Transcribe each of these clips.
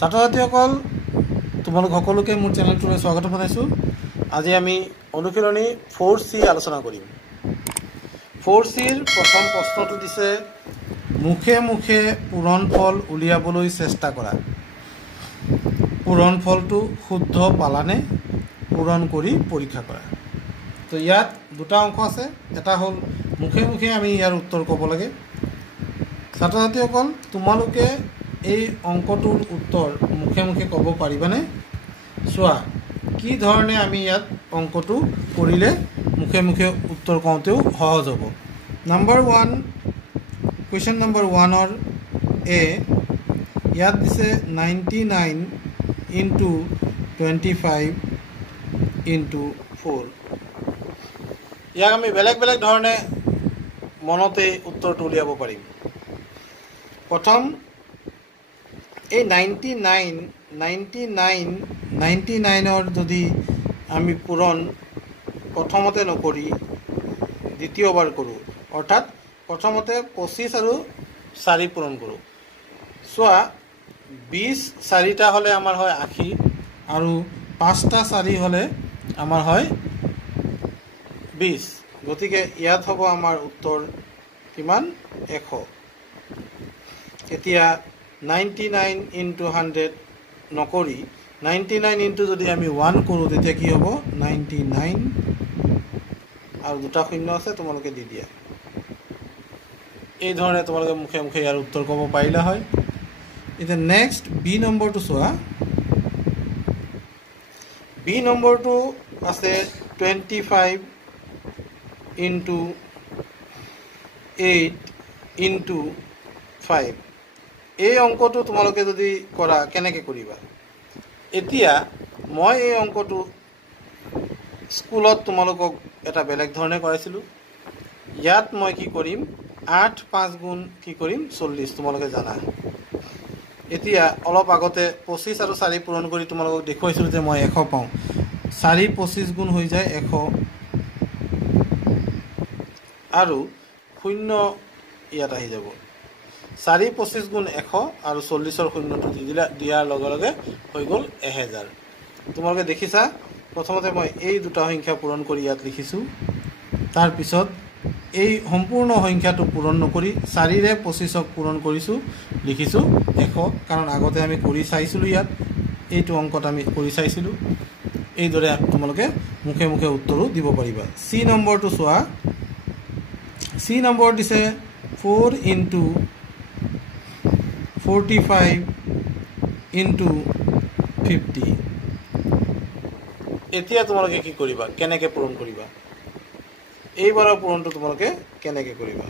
ছাত্ৰ ছাত্ৰীসকল তোমালোক সকলোকে মোৰ চেনেলটোলৈ স্বাগত জনাইছোঁ। আজি আমি অনুশীলনী 4C আলোচনা কৰিম। 4Cৰ প্ৰথম প্ৰশ্নটো দিছে মুখে মুখে পূৰণফল উলিয়াবলৈ চেষ্টা কৰা। পূৰণফলটো শুদ্ধ পালানে পূৰণ কৰি পৰীক্ষা কৰা। তো ইয়াত দুটা অংশ আছে, এটা হ'ল মুখে মুখে আমি ইয়াৰ উত্তৰ ক'ব লাগে। ছাত্ৰ ছাত্ৰীসকল তোমালোকে এই অংকটোৰ উত্তৰ মুখে মুখে ক'ব পাৰিবানে? চোৱা কি ধৰণে আমি ইয়াত অংকটো কৰিলে মুখে মুখে উত্তৰ কওঁতেও সহজ হ'ব। নম্বৰ 1 কুৱেশ্যন নম্বৰ 1ৰ এ ইয়াত দিছে 99 × 25 × 4। ইয়াক আমি বেলেগ বেলেগ ধৰণে মনতে উত্তৰটো উলিয়াব পাৰিম। প্ৰথম এই 99ৰ যদি আমি পূৰণ প্ৰথমতে নকৰি দ্বিতীয়বাৰ কৰোঁ, অৰ্থাৎ প্ৰথমতে 25 আৰু 4 পূৰণ কৰোঁ। চোৱা 20 4টা হ'লে আমাৰ হয় 80 আৰু 5টা 4 হ'লে আমাৰ হয় 20। গতিকে ইয়াত হ'ব আমাৰ উত্তৰ কিমান? 100। এতিয়া 99 × 100 নকৰি 99 যদি আমি 1 কৰোঁ তেতিয়া কি হ'ব? 99 আৰু দুটা শূন্য আছে, তোমালোকে দি দিয়া। এই ধৰণে তোমালোকে মুখে মুখে ইয়াৰ উত্তৰ ক'ব পাৰিলা হয়। এতিয়া নেক্সট বি নম্বৰটো চোৱা। বি নম্বৰটো আছে 25 × 8 × 5। এই অংকটো তোমালোকে যদি কৰা কেনেকৈ কৰিবা? এতিয়া মই এই অংকটো স্কুলত তোমালোকক এটা বেলেগ ধৰণে কৰাইছিলোঁ। ইয়াত মই কি কৰিম? 8 5 গুণ কি কৰিম? 40, তোমালোকে জানা। এতিয়া অলপ আগতে 25 আৰু 4 পূৰণ কৰি তোমালোকক দেখুৱাইছিলোঁ যে মই 100 পাওঁ। 4 25 গুণ হৈ যায় 100 আৰু 0 ইয়াত আহি যাব। 4 25 গুণ 100 আৰু 40ৰ শূন্যটো দিয়াৰ লগে লগে হৈ গ'ল 1000। তোমালোকে দেখিছা প্ৰথমতে মই এই দুটা সংখ্যা পূৰণ কৰি ইয়াত লিখিছোঁ, তাৰপিছত এই সম্পূৰ্ণ সংখ্যাটো পূৰণ নকৰি 4ৰে 25ক পূৰণ কৰিছোঁ, লিখিছোঁ 100, কাৰণ আগতে আমি কৰি চাইছিলোঁ। ইয়াত এইটো অংকত আমি কৰি চাইছিলোঁ। এইদৰে তোমালোকে মুখে মুখে উত্তৰো দিব পাৰিবা। চি নম্বৰটো চোৱা। চি নম্বৰ দিছে 4 × 45 × 50। এতিয়া তোমালোকে কি কৰিবা? কেনেকৈ পূৰণ কৰিবা? এইবাৰৰ পূৰণটো তোমালোকে কেনেকৈ কৰিবা?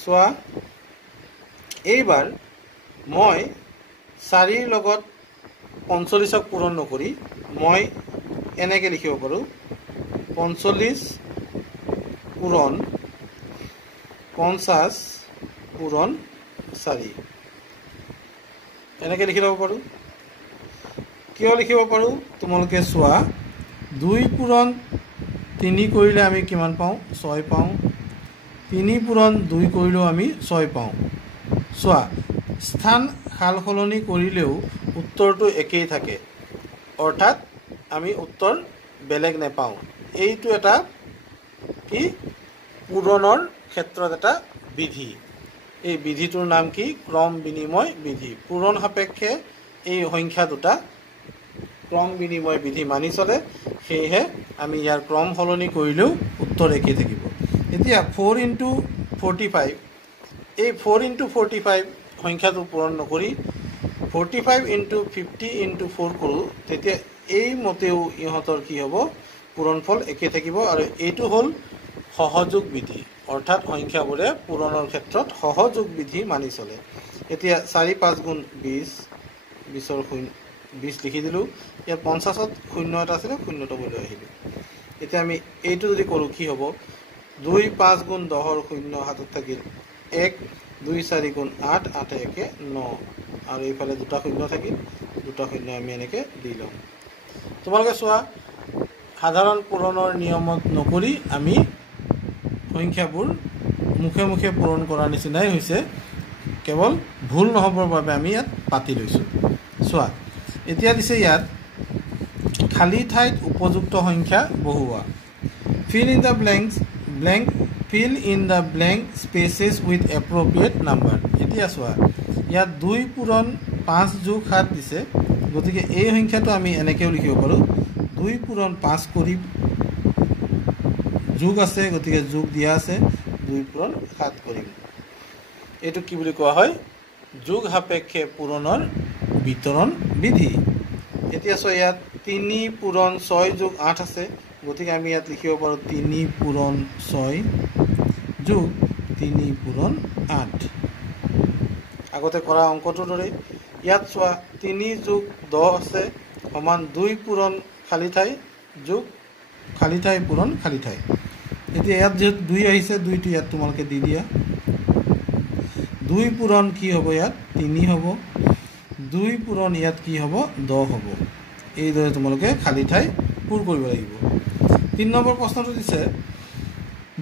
চোৱা এইবাৰ মই 4ৰ লগত 45ক পূৰণ নকৰি মই এনেকৈ লিখিব পাৰোঁ 45 পূৰণ 50 পূৰণ 4। এনেকৈ লিখি ল'ব পাৰোঁ। কিয় লিখিব পাৰোঁ তোমালোকে চোৱা। 2 পূৰণ 3 কৰিলে আমি কিমান পাওঁ? 6 পাওঁ। 3 পূৰণ 2 কৰিলেও আমি 6 পাওঁ। চোৱা স্থান সাল সলনি কৰিলেও উত্তৰটো একেই থাকে, অৰ্থাৎ আমি উত্তৰ বেলেগ নাপাওঁ। এইটো এটা কি? পূৰণৰ ক্ষেত্ৰত এটা বিধি। এই বিধিটোৰ নাম কি? ক্ৰম বিনিময় বিধি। পূৰণ সাপেক্ষে এই সংখ্যা দুটা ক্ৰম বিনিময় বিধি মানি চলে, সেয়েহে আমি ইয়াৰ ক্ৰম সলনি কৰিলেও উত্তৰ একেই থাকিব। এতিয়া 4 × 45, এই 4 × 45 সংখ্যাটো পূৰণ নকৰি 45 × 50 × 4 কৰোঁ, তেতিয়া এই মতেও ইহঁতৰ কি হ'ব? পূৰণফল একে থাকিব। আৰু এইটো হ'ল সহযোগ বিধি, অৰ্থাৎ সংখ্যাবোৰে পূৰণৰ ক্ষেত্ৰত সহযোগ বিধি মানি চলে। এতিয়া 4 5 গুণ 20, 20ৰ 20 লিখি দিলোঁ। ইয়াত 50ত 0 এটা আছিলে, 0টো মই লৈ আহিলোঁ। এতিয়া আমি এইটো যদি কৰোঁ কি হ'ব? 2 5 গুণ 10ৰ 0 হাতত থাকিল 1, 2 4 গুণ 8, 8 1 9, আৰু এইফালে দুটা 0 থাকিল, দুটা 0 আমি এনেকৈ দি ল'ম। তোমালোকে চোৱা সাধাৰণ পূৰণৰ নিয়মত নকৰি আমি সংখ্যাবোৰ মুখে মুখে পূৰণ কৰাৰ নিচিনাই হৈছে, কেৱল ভুল নহ'বৰ বাবে আমি ইয়াত পাতি লৈছোঁ। চোৱা এতিয়া দিছে ইয়াত খালী ঠাইত উপযুক্ত সংখ্যা বহুৱা fill in the blank spaces with appropriate number এতিয়া চোৱা ইয়াত 2 পূৰণ 5 যোগ 7 দিছে গতিকে এই সংখ্যাটো আমি এনেকৈ লিখিব পাৰোঁ 2 পূৰণ 5 কৰি যোগ আছে গতিকে যোগ দিয়া আছে 2 পূৰণ 7 কৰিম এইটো কি বুলি কোৱা হয় যোগ সাপেক্ষে পূৰণৰ বিতৰণ বিধি এতিয়া চোৱা ইয়াত 3 পূৰণ 6 যোগ 8 আছে গতিকে আমি ইয়াত লিখিব পাৰোঁ 3 পূৰণ 6 যোগ 3 পূৰণ 8 আগতে কৰা অংকটোৰ দৰে ইয়াত চোৱা 3 যোগ 10 আছে সমান 2 পূৰণ খালী ঠাই যোগ খালী ঠাই পূৰণ খালী ঠাই এতিয়া ইয়াত যেহেতু 2 আহিছে 2টো ইয়াত তোমালোকে দি দিয়া 2 পূৰণ কি হ'ব ইয়াত 3 হ'ব 2 পূৰণ ইয়াত কি হ'ব 10 হ'ব এইদৰে তোমালোকে খালী ঠাই পূৰ কৰিব লাগিব 3 নম্বৰ প্ৰশ্নটো দিছে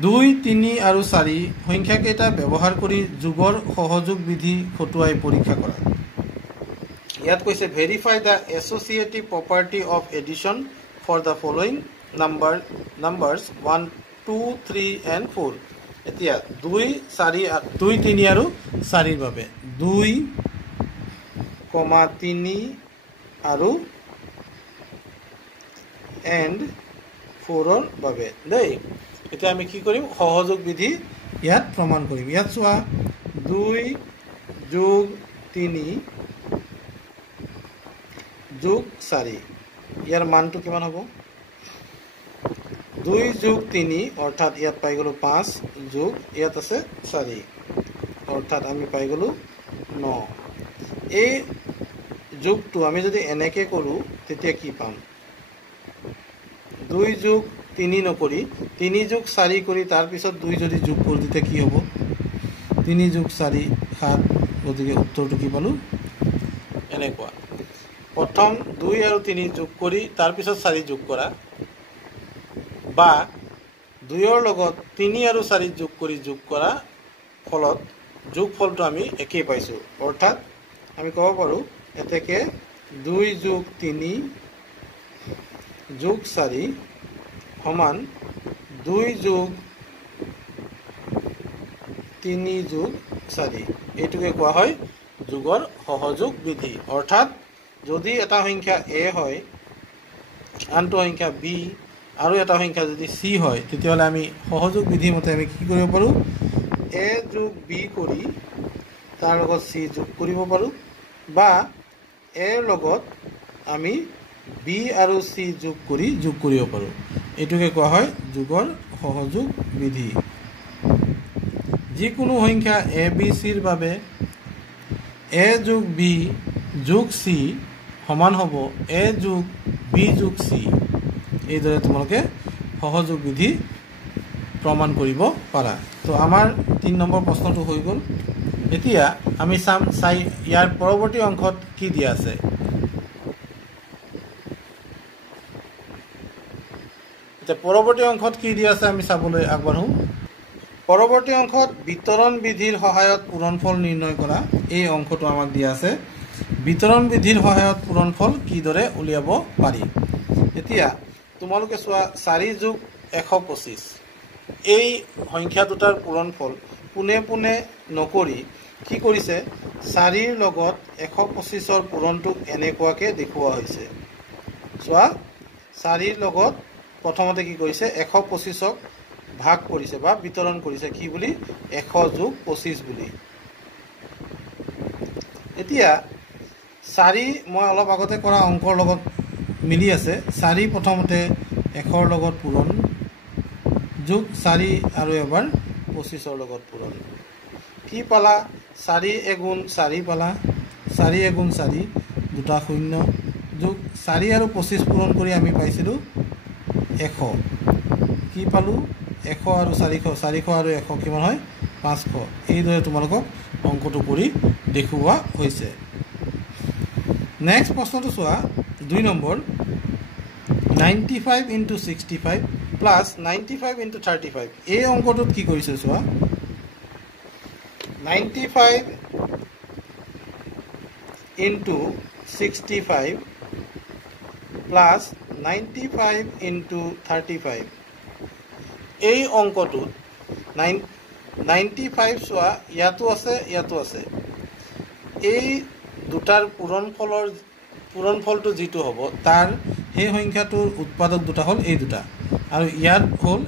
2 3 আৰু 4 সংখ্যাকেইটা ব্যৱহাৰ কৰি যোগৰ সহযোগ বিধি খটুৱাই পৰীক্ষা কৰা ইয়াত কৈছে verify the associative property of addition for the following numbers 1 2 3 and 4 এতিয়া 2 3 আৰু 4ৰ বাবে 2, 3 আৰু and 4ৰ বাবে দেই এতিয়া আমি কি কৰিম সহযোগ বিধি ইয়াত প্ৰমাণ কৰিম ইয়াত চোৱা 2 যোগ 3 যোগ 4 ইয়াৰ মানটো কিমান হ'ব 2 যোগ 3 অৰ্থাৎ ইয়াত পাই গ'লো 5 যোগ ইয়াত আছে 4 অৰ্থাৎ আমি পাই গ'লো 9 এই যোগটো আমি যদি এনেকে কৰোঁ তেতিয়া কি পাম 2 যোগ 3 নকৰি 3 যোগ 4 কৰি তাৰ পিছত 2 যদি যোগ কৰোঁ তেতিয়া কি হ'ব 3 যোগ 4 7 গতিকে উত্তৰটো কি পালোঁ এনেকুৱা প্ৰথম 2 আৰু 3 যোগ কৰি তাৰ পিছত 4 যোগ কৰা বা 2ৰ লগত 3 আৰু 4 যোগ কৰি যোগ কৰা ফলত যোগফলটো আমি একেই পাইছোঁ অৰ্থাৎ আমি ক'ব পাৰোঁ এতেকে 2 যোগ 3 যোগ 4 সমান 2 যোগ 3 যোগ 4 এইটোকে কোৱা হয় যোগৰ সহযোগ বিধি অৰ্থাৎ যদি এটা সংখ্যা a হয় আনটো সংখ্যা b আৰু এটা সংখ্যা যদি c হয় তেতিয়াহ'লে আমি সহযোগ বিধি মতে আমি কি কৰিব পাৰোঁ a যোগ b কৰি তাৰ লগত c যোগ কৰিব পাৰোঁ বা a ৰ লগত আমি b আৰু c যোগ কৰিব পাৰোঁ এইটোকে কোৱা হয় যোগৰ সহযোগ বিধি যিকোনো সংখ্যা a b c ৰ বাবে a যোগ b যোগ c সমান হ'ব a যোগ b যোগ c এইদৰে তোমালোকে সহযোগ বিধি প্ৰমাণ কৰিব পাৰা তো আমাৰ 3 নম্বৰ প্ৰশ্নটো হৈ গ'ল এতিয়া আমি চাই ইয়াৰ পৰৱৰ্তী অংকত কি দিয়া আছে এতিয়া পৰৱৰ্তী অংকত কি দিয়া আছে আমি চাবলৈ আগবাঢ়ো পৰৱৰ্তী অংকত বিতৰণ বিধিৰ সহায়ত পূৰণফল নিৰ্ণয় কৰা এই অংকটো আমাক দিয়া আছে বিতৰণ বিধিৰ সহায়ত পূৰণফল কিদৰে উলিয়াব পাৰি এতিয়া তোমালোকে চোৱা 4 যোগ 125 এই সংখ্যা দুটাৰ পূৰণফল পুনে পুনে নকৰি কি কৰিছে 4ৰ লগত 125ৰ পূৰণটোক এনেকুৱাকৈ দেখুওৱা হৈছে চোৱা 4ৰ লগত প্ৰথমতে কি কৰিছে 125ক ভাগ কৰিছে বা বিতৰণ কৰিছে কি বুলি 100 যোগ 25 বুলি এতিয়া 4 মই অলপ আগতে কৰা অংকৰ লগত মিলি আছে 4 প্ৰথমতে 100ৰ লগত পূৰণ যোগ 4 আৰু এবাৰ 25ৰ লগত পূৰণ কি পালা 4 এগুণ 4 পালা 4 এগুণ 4 দুটা শূন্য যোগ 4 আৰু 25 পূৰণ কৰি আমি পাইছিলোঁ 100 কি পালোঁ 100 আৰু 400 আৰু 100 কিমান হয় 500 এইদৰে তোমালোকক অংকটো কৰি দেখুওৱা হৈছে নেক্সট প্ৰশ্নটো চোৱা 2 নম্বৰ 95 into 65 plus 95 into 35 এই অংকটোত কি কৰিছে চোৱা 95 into 65 প্লাছ 95 ইনটু 35 এই অংকটোত 95 চোৱা ইয়াতো আছে এই দুটাৰ পূৰণফলটো যিটো হ'ব তাৰ সেই সংখ্যাটোৰ উৎপাদক দুটা হ'ল এই দুটা আৰু ইয়াত হ'ল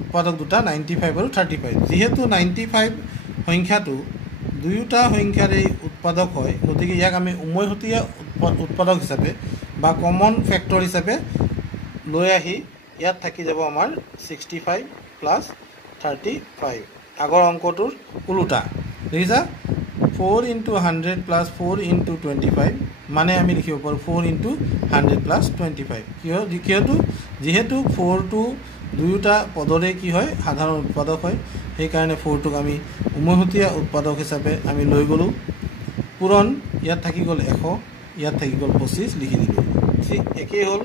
উৎপাদক দুটা 95 আৰু 35 যেহেতু 95 সংখ্যাটো দুয়োটা সংখ্যাৰেই উৎপাদক হয় গতিকে ইয়াক আমি উমৈহতীয়া উৎপাদক হিচাপে বা কমন ফেক্টৰ হিচাপে লৈ আহি ইয়াত থাকি যাব আমাৰ 65 প্লাছ 35 আগৰ অংকটোৰ ওলোটা দেখিছা 4 ইনটু 100 প্লাছ 4 ইনটু 25 মানে আমি লিখিব পাৰোঁ 4 ইনটু 100 প্লাছ 25 যেহেতু 4টো দুয়োটা পদৰে কি হয় সাধাৰণ উৎপাদক হয় সেইকাৰণে 4টোক আমি উমৈহতীয়া উৎপাদক হিচাপে আমি লৈ গ'লোঁ পূৰণ ইয়াত থাকি গ'ল 100 ইয়াত থাকি গ'ল 25 লিখি দিলোঁ ঠিক একেই হ'ল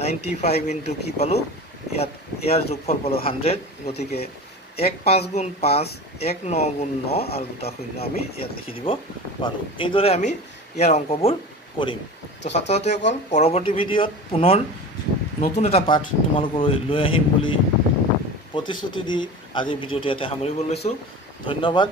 95 ইনটু কি পালোঁ ইয়াৰ যোগফল পালোঁ 100 গতিকে 1 5 গুণ 5 1 9 গুণ 9 আৰু দুটা শূন্য আমি ইয়াত লিখি দিব পাৰোঁ এইদৰে আমি ইয়াৰ অংকবোৰ কৰিম তো ছাত্ৰ ছাত্ৰীসকল পৰৱৰ্তী ভিডিঅ'ত পুনৰ নতুন এটা পাঠ তোমালোকলৈ লৈ আহিম বুলি প্ৰতিশ্ৰুতি দি আজিৰ ভিডিঅ'টো ইয়াতে সামৰিব লৈছোঁ ধন্যবাদ।